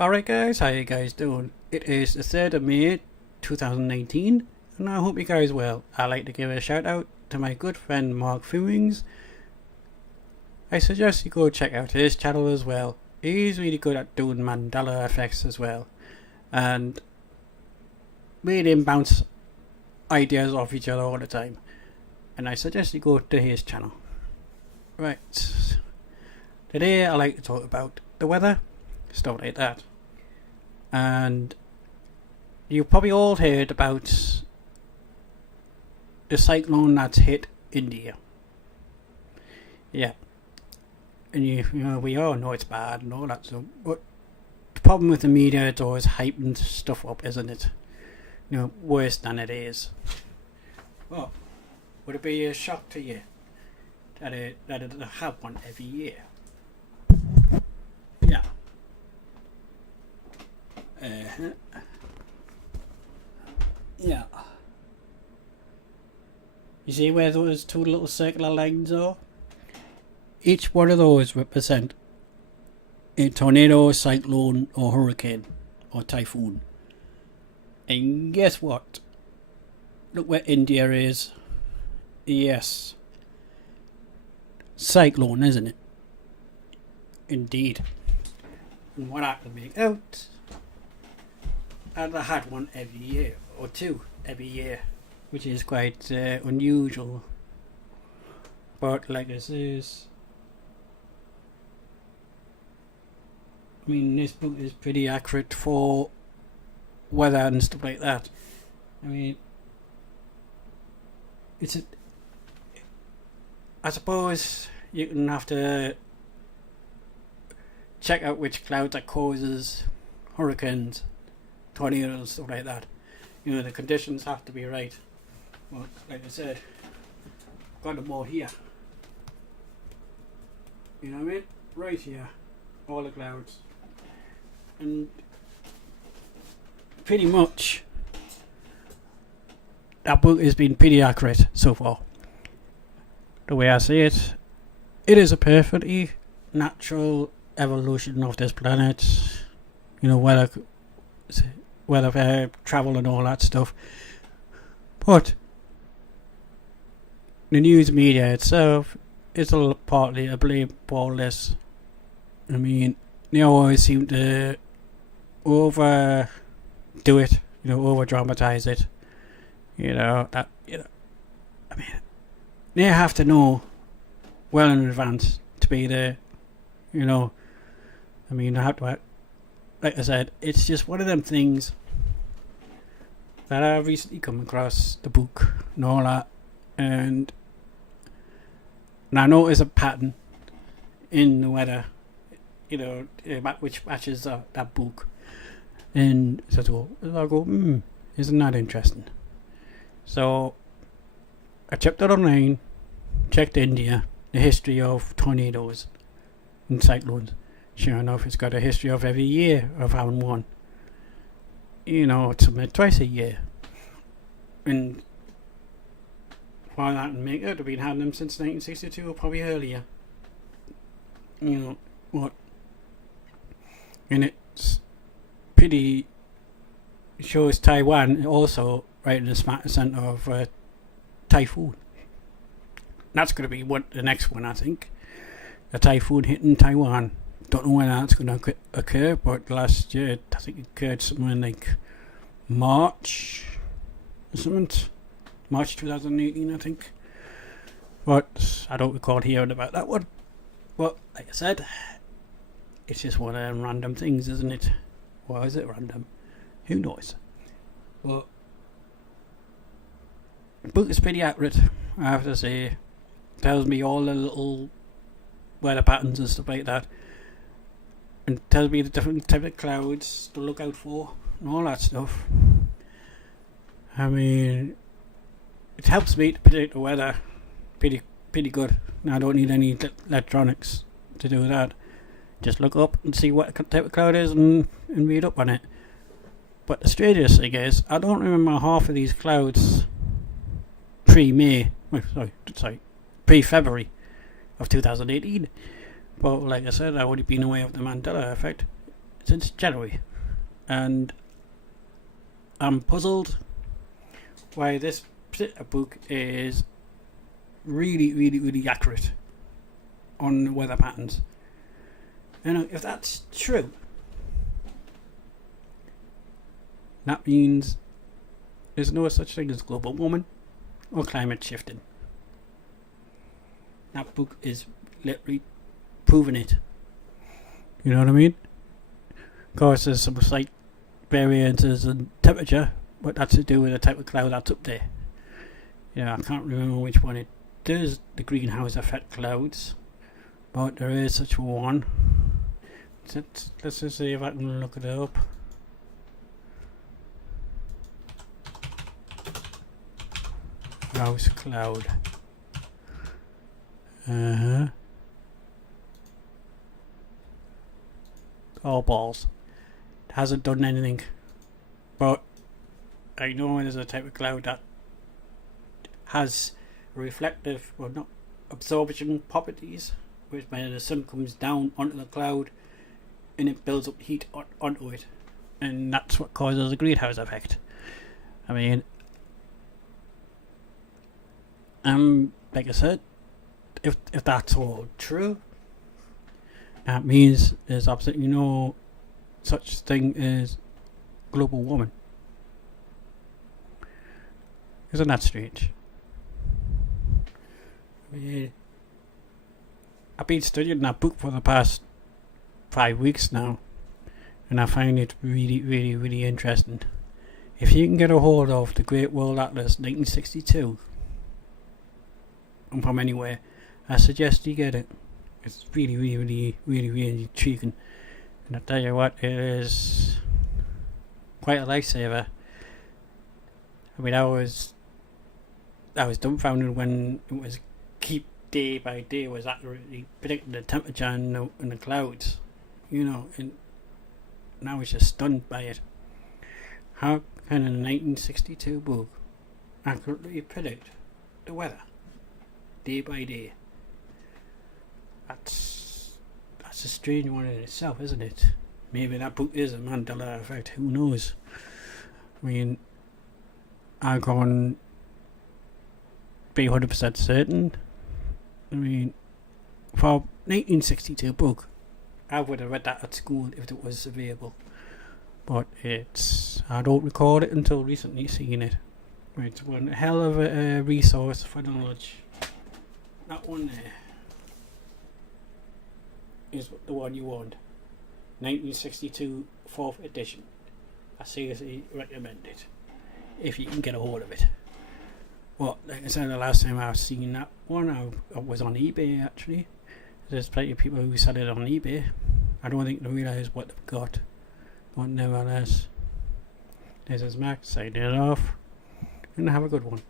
Alright guys, how you guys doing? It is the 3rd of May 2019 and I hope you guys well. I'd like to give a shout out to my good friend Mark Fewings. I suggest you go check out his channel as well. He's really good at doing Mandela effects as well, and made him bounce ideas off each other all the time, and I suggest you go to his channel. Right, today I like to talk about the weather, stuff like that. And you've probably all heard about the cyclone that's hit India. Yeah, and you know we all know it's bad and all that stuff, but the problem with the media, it's always hyping stuff up, isn't it? You know, worse than it is. Well, would it be a shock to you that it have one every year? Yeah. Yeah. You see where those two little circular lines are? Each one of those represent a tornado, cyclone, or hurricane, or typhoon. And guess what? Look where India is. Yes. Cyclone, isn't it? Indeed. And what I can make out, and I had one every year, or two every year, which is quite unusual. But like this is, I mean, this book is pretty accurate for weather and stuff like that. I mean, I suppose you can have to check out which clouds that causes hurricanes, tornadoes, stuff like that. You know, the conditions have to be right. Well, like I said, got them all here. You know what I mean? Right here, all the clouds, and pretty much that book has been pretty accurate so far. The way I see it, it is a perfectly natural evolution of this planet. You know, weather, travel and all that stuff. But the news media itself is partly to blame for all this. I mean, they always seem to overdo it, you know, over dramatize it. You know, I mean, they have to know well in advance to be there, you know. I mean, I have to, like I said, it's just one of them things that I've recently come across the book and all that, and I notice a pattern in the weather, you know, which matches that book, and so I go, isn't that interesting? So I checked it online, checked India, the history of tornadoes and cyclones. Sure enough, it's got a history of every year of having one. You know, it's twice a year. And while that can make it, they've been having them since 1962 or probably earlier. You know, what? And it's pretty, shows Taiwan also right in the centre of typhoon. That's going to be the next one, I think. A typhoon hitting Taiwan. Don't know when that's going to occur, but last year I think it occurred somewhere in like March or something. March 2018, I think. But I don't recall hearing about that one. But like I said, it's just one of them random things, isn't it? Or is it random? Who knows? But the book is pretty accurate, I have to say. Tells me all the little weather patterns and stuff like that, and tells me the different type of clouds to look out for and all that stuff. I mean, it helps me to predict the weather pretty good. I don't need any electronics to do that. Just look up and see what type of cloud it is and read up on it. But the strangest thing is, I don't remember half of these clouds pre-May. Pre-February of 2018. But like I said, I've already been aware of the Mandela effect. since January, and I'm puzzled why this particular book is really accurate on weather patterns. And if that's true, that means there's no such thing as global warming or climate shifting. That book is literally proving it. You know what I mean? Of course, there's some slight variances in temperature, but that's to do with the type of cloud that's up there. Yeah, I can't remember which one it does, the greenhouse effect clouds, but there is such one. Let's just see if I can look it up. House cloud. All balls. It hasn't done anything, but I know there's a type of cloud that has reflective, or not, absorption properties, which when the sun comes down onto the cloud and it builds up heat onto it, and that's what causes the greenhouse effect. I mean, like I said, if that's all true, that means there's absolutely no such thing as global warming. Isn't that strange? I mean, I've been studying that book for the past 5 weeks now, and I find it really interesting. If you can get a hold of the Great World Atlas 1962 from anywhere, I suggest you get it. It's really intriguing, and I tell you what, it is quite a lifesaver. I mean, I was dumbfounded when it was keep day by day was accurately predicting the temperature in the clouds, you know, and I was just stunned by it. How can a 1962 book accurately predict the weather day by day? That's a strange one in itself, isn't it? Maybe that book is a Mandela effect, who knows? I mean, I can't be 100% certain. I mean, for 1962 book, I would have read that at school if it was available, but I don't recall it until recently seeing it. It's one hell of a resource for knowledge. That one there is the one you want. 1962 4th edition. I seriously recommend it if you can get a hold of it. Well, like I said, the last time I've seen that one, I was on eBay actually. There's plenty of people who sell it on eBay. I don't think they realise what they've got. But nevertheless, this is Max signing off, and have a good one.